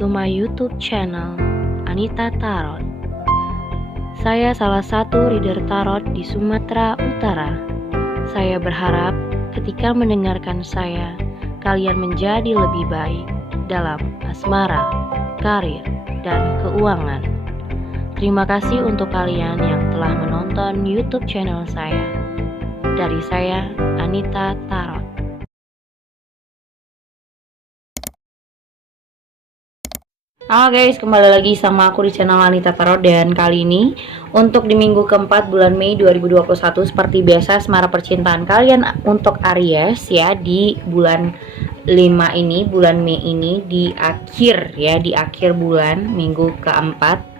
to my YouTube channel, Anita Tarot. Saya salah satu reader tarot di Sumatera Utara. Saya berharap ketika mendengarkan saya, kalian menjadi lebih baik dalam asmara, karir, dan keuangan. Terima kasih untuk kalian yang telah menonton YouTube channel saya. Dari saya, Anita Tarot. Halo guys, kembali lagi sama aku di channel Anita Tarot. Dan kali ini untuk di minggu keempat bulan Mei 2021, seperti biasa asmara percintaan kalian untuk Aries ya, di bulan 5 ini, bulan Mei ini, di akhir bulan minggu keempat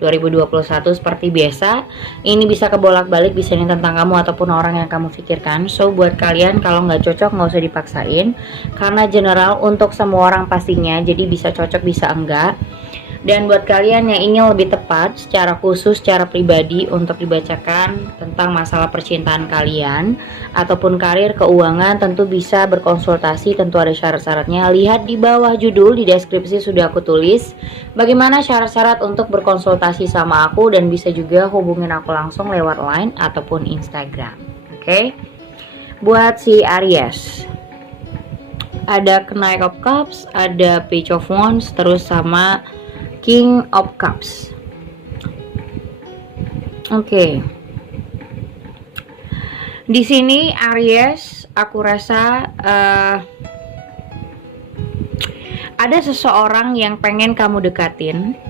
2021. Seperti biasa, ini bisa kebolak-balik, bisa ini tentang kamu ataupun orang yang kamu pikirkan. So buat kalian kalau nggak cocok nggak usah dipaksain, karena general untuk semua orang pastinya, jadi bisa cocok bisa enggak. Dan buat kalian yang ingin lebih tepat secara khusus, secara pribadi untuk dibacakan tentang masalah percintaan kalian ataupun karir, keuangan, tentu bisa berkonsultasi, tentu ada syarat-syaratnya. Lihat di bawah judul, di deskripsi sudah aku tulis bagaimana syarat-syarat untuk berkonsultasi sama aku, dan bisa juga hubungin aku langsung lewat line ataupun Instagram. Oke? Buat si Aries, ada Knight of Cups, ada Page of Wands, terus sama King of Cups. Oke. Di sini Aries, aku rasa ada seseorang yang pengen kamu dekatin,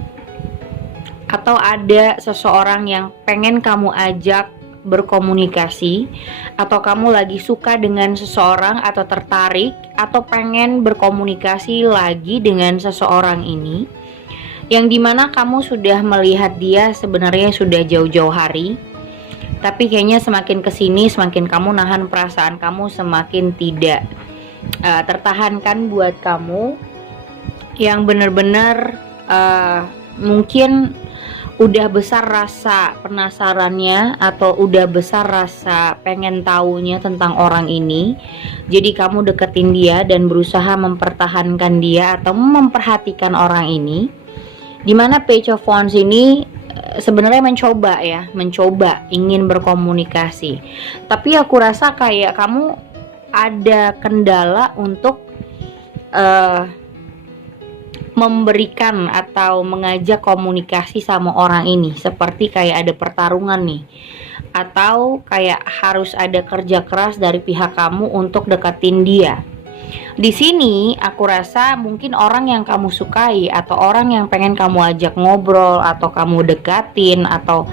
atau ada seseorang yang pengen kamu ajak berkomunikasi, atau kamu lagi suka dengan seseorang atau tertarik atau pengen berkomunikasi lagi dengan seseorang ini, yang dimana kamu sudah melihat dia sebenarnya sudah jauh-jauh hari, tapi kayaknya semakin kesini semakin kamu nahan perasaan kamu, semakin tidak tertahankan buat kamu, yang benar-benar mungkin udah besar rasa penasarannya atau udah besar rasa pengen taunya tentang orang ini. Jadi kamu deketin dia dan berusaha mempertahankan dia atau memperhatikan orang ini. Dimana Page of Wands ini sebenarnya mencoba ingin berkomunikasi, tapi aku rasa kayak kamu ada kendala untuk memberikan atau mengajak komunikasi sama orang ini, seperti kayak ada pertarungan nih, atau kayak harus ada kerja keras dari pihak kamu untuk deketin dia. Di sini aku rasa mungkin orang yang kamu sukai atau orang yang pengen kamu ajak ngobrol atau kamu dekatin atau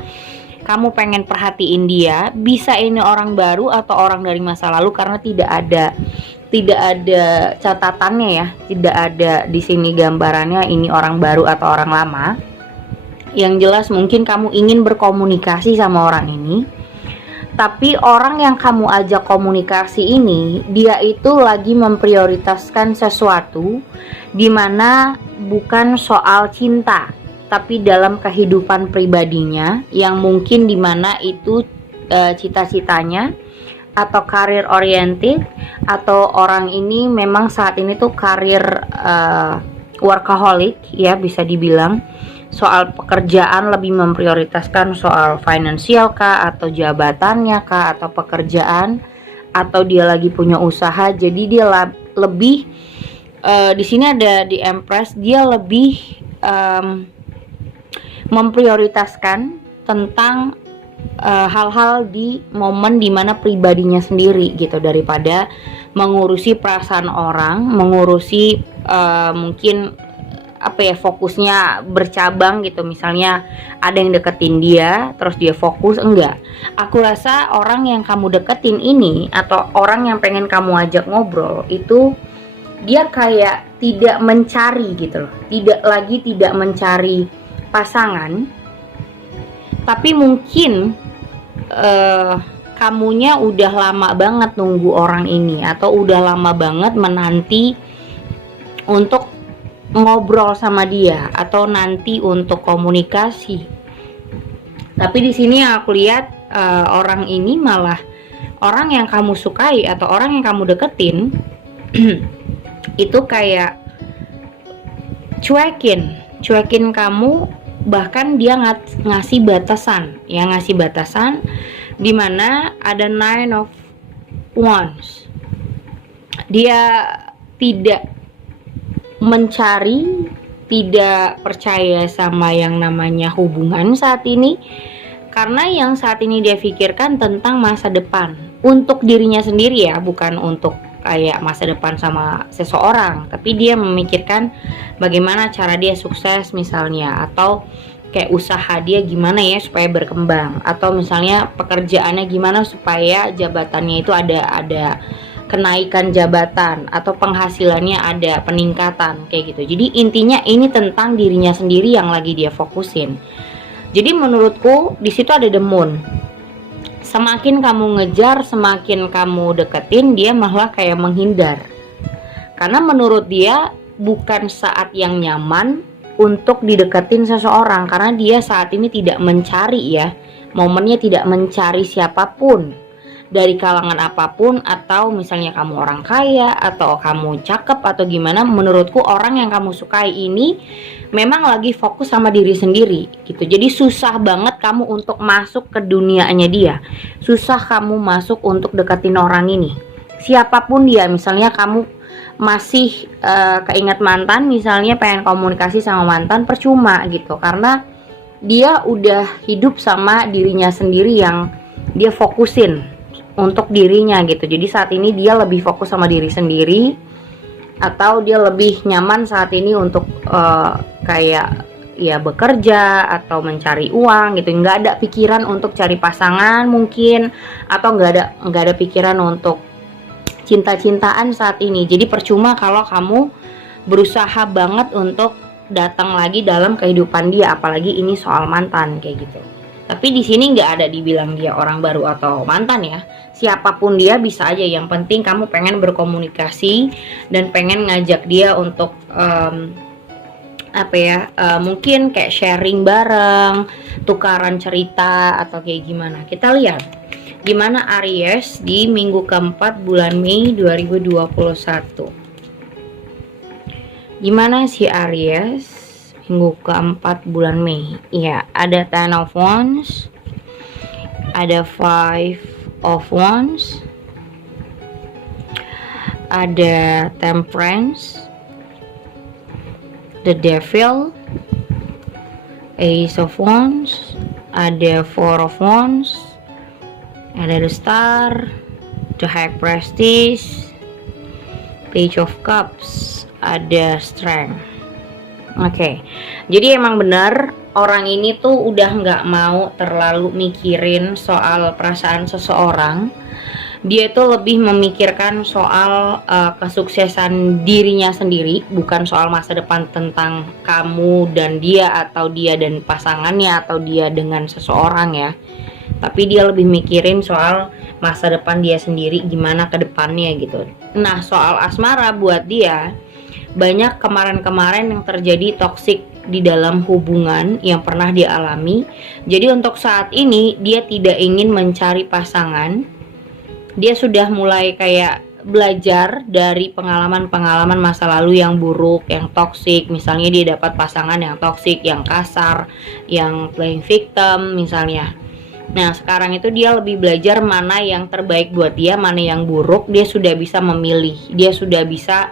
kamu pengen perhatiin dia, bisa ini orang baru atau orang dari masa lalu, karena tidak ada catatannya ya, tidak ada di sini gambarannya ini orang baru atau orang lama. Yang jelas mungkin kamu ingin berkomunikasi sama orang ini, tapi orang yang kamu ajak komunikasi ini, dia itu lagi memprioritaskan sesuatu dimana bukan soal cinta, tapi dalam kehidupan pribadinya, yang mungkin dimana itu cita-citanya atau karir oriented, atau orang ini memang saat ini tuh karir workaholic ya, bisa dibilang soal pekerjaan, lebih memprioritaskan soal finansial kah, atau jabatannya kah, atau pekerjaan, atau dia lagi punya usaha. Jadi dia lebih di sini ada di Empress, dia lebih memprioritaskan tentang hal-hal di momen dimana pribadinya sendiri gitu, daripada mengurusi perasaan orang, mengurusi mungkin fokusnya bercabang gitu. Misalnya ada yang deketin dia terus dia fokus, enggak. Aku rasa orang yang kamu deketin ini atau orang yang pengen kamu ajak ngobrol itu, dia kayak tidak mencari gitu loh, tidak mencari pasangan, tapi mungkin kamunya udah lama banget nunggu orang ini, atau udah lama banget menanti untuk ngobrol sama dia atau nanti untuk komunikasi. Tapi di sini yang aku lihat orang ini malah orang yang kamu sukai atau orang yang kamu deketin itu kayak cuekin kamu, bahkan dia ngasih batasan, ya ngasih batasan, dimana ada Nine of Wands. Dia tidak mencari, tidak percaya sama yang namanya hubungan saat ini, karena yang saat ini dia pikirkan tentang masa depan untuk dirinya sendiri ya, bukan untuk kayak masa depan sama seseorang, tapi dia memikirkan bagaimana cara dia sukses misalnya, atau kayak usaha dia gimana ya supaya berkembang, atau misalnya pekerjaannya gimana supaya jabatannya itu ada kenaikan jabatan, atau penghasilannya ada peningkatan kayak gitu. Jadi intinya ini tentang dirinya sendiri yang lagi dia fokusin. Jadi menurutku di situ ada the moon. Semakin kamu ngejar, semakin kamu deketin, dia malah kayak menghindar. Karena menurut dia bukan saat yang nyaman untuk dideketin seseorang, karena dia saat ini tidak mencari ya, momennya tidak mencari siapapun dari kalangan apapun, atau misalnya kamu orang kaya atau kamu cakep atau gimana. Menurutku orang yang kamu sukai ini memang lagi fokus sama diri sendiri gitu. Jadi susah banget kamu untuk masuk ke dunianya dia, susah kamu masuk untuk deketin orang ini, siapapun dia. Misalnya kamu masih keinget mantan, misalnya pengen komunikasi sama mantan, percuma gitu, karena dia udah hidup sama dirinya sendiri yang dia fokusin untuk dirinya gitu. Jadi saat ini dia lebih fokus sama diri sendiri, atau dia lebih nyaman saat ini untuk kayak ya bekerja atau mencari uang gitu. Nggak ada pikiran untuk cari pasangan mungkin, atau nggak ada pikiran untuk cinta-cintaan saat ini. Jadi percuma kalau kamu berusaha banget untuk datang lagi dalam kehidupan dia, apalagi ini soal mantan kayak gitu. Tapi di sini nggak ada dibilang dia orang baru atau mantan ya. Siapapun dia bisa aja. Yang penting kamu pengen berkomunikasi dan pengen ngajak dia untuk mungkin kayak sharing bareng, tukaran cerita atau kayak gimana. Kita lihat gimana Aries di minggu keempat bulan Mei 2021. Gimana si Aries minggu keempat bulan Mei? Ya, ada Ten of Wands, ada Five of Wands, ada Temperance, the Devil, Ace of Wands, ada Four of Wands, ada the Star, the High Priestess, Page of Cups, ada Strength. Oke, jadi emang benar orang ini tuh udah nggak mau terlalu mikirin soal perasaan seseorang. Dia tuh lebih memikirkan soal kesuksesan dirinya sendiri, bukan soal masa depan tentang kamu dan dia, atau dia dan pasangannya, atau dia dengan seseorang ya. Tapi dia lebih mikirin soal masa depan dia sendiri, gimana ke depannya gitu. Nah, soal asmara buat dia, banyak kemarin-kemarin yang terjadi toksik di dalam hubungan yang pernah dia alami. Jadi untuk saat ini dia tidak ingin mencari pasangan. Dia sudah mulai kayak belajar dari pengalaman-pengalaman masa lalu yang buruk, yang toksik. Misalnya dia dapat pasangan yang toksik, yang kasar, yang playing victim misalnya. Nah, sekarang itu dia lebih belajar mana yang terbaik buat dia, mana yang buruk. Dia sudah bisa memilih. Dia sudah bisa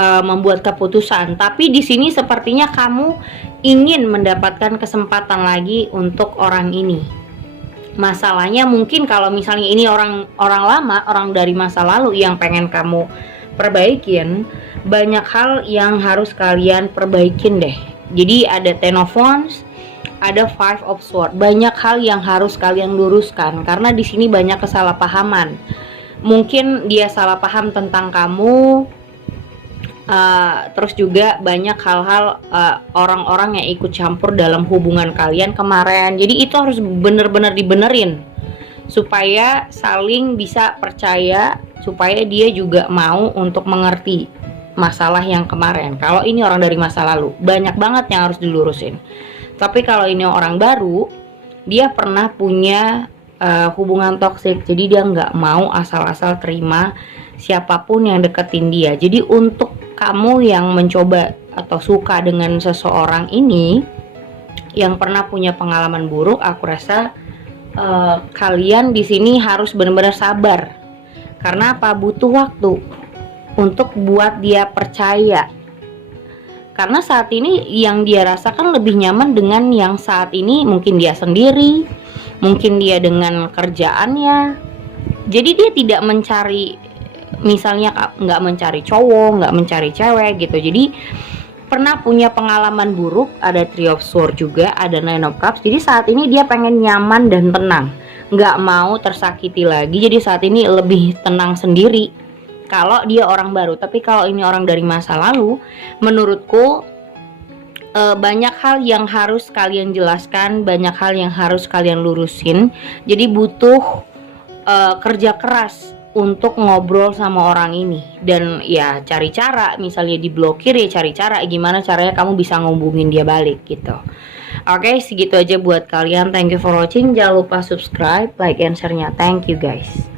membuat keputusan. Tapi di sini sepertinya kamu ingin mendapatkan kesempatan lagi untuk orang ini. Masalahnya mungkin kalau misalnya ini orang lama, orang dari masa lalu yang pengen kamu perbaikin, banyak hal yang harus kalian perbaikin deh. Jadi ada Ten of Wands, ada Five of Swords. Banyak hal yang harus kalian luruskan karena di sini banyak kesalahpahaman. Mungkin dia salah paham tentang kamu. Terus juga banyak hal-hal orang-orang yang ikut campur dalam hubungan kalian kemarin. Jadi itu harus benar-benar dibenerin supaya saling bisa percaya, supaya dia juga mau untuk mengerti masalah yang kemarin. Kalau ini orang dari masa lalu, banyak banget yang harus dilurusin. Tapi kalau ini orang baru, dia pernah punya hubungan toksik, jadi dia nggak mau asal-asal terima siapapun yang deketin dia. Jadi untuk kamu yang mencoba atau suka dengan seseorang ini yang pernah punya pengalaman buruk, aku rasa kalian di sini harus benar-benar sabar. Karena apa? Butuh waktu untuk buat dia percaya. Karena saat ini yang dia rasakan lebih nyaman dengan yang saat ini, mungkin dia sendiri, mungkin dia dengan kerjaannya. Jadi dia tidak mencari, misalnya nggak mencari cowok, nggak mencari cewek gitu. Jadi pernah punya pengalaman buruk, ada Three of Swords juga, ada Nine of Cups. Jadi saat ini dia pengen nyaman dan tenang, nggak mau tersakiti lagi. Jadi saat ini lebih tenang sendiri kalau dia orang baru. Tapi kalau ini orang dari masa lalu, menurutku banyak hal yang harus kalian jelaskan, banyak hal yang harus kalian lurusin. Jadi butuh kerja keras untuk ngobrol sama orang ini. Dan ya cari cara, misalnya diblokir ya cari cara gimana caranya kamu bisa ngubungin dia balik gitu. Oke, segitu aja buat kalian. Thank you for watching. Jangan lupa subscribe, like, and share-nya. Thank you guys.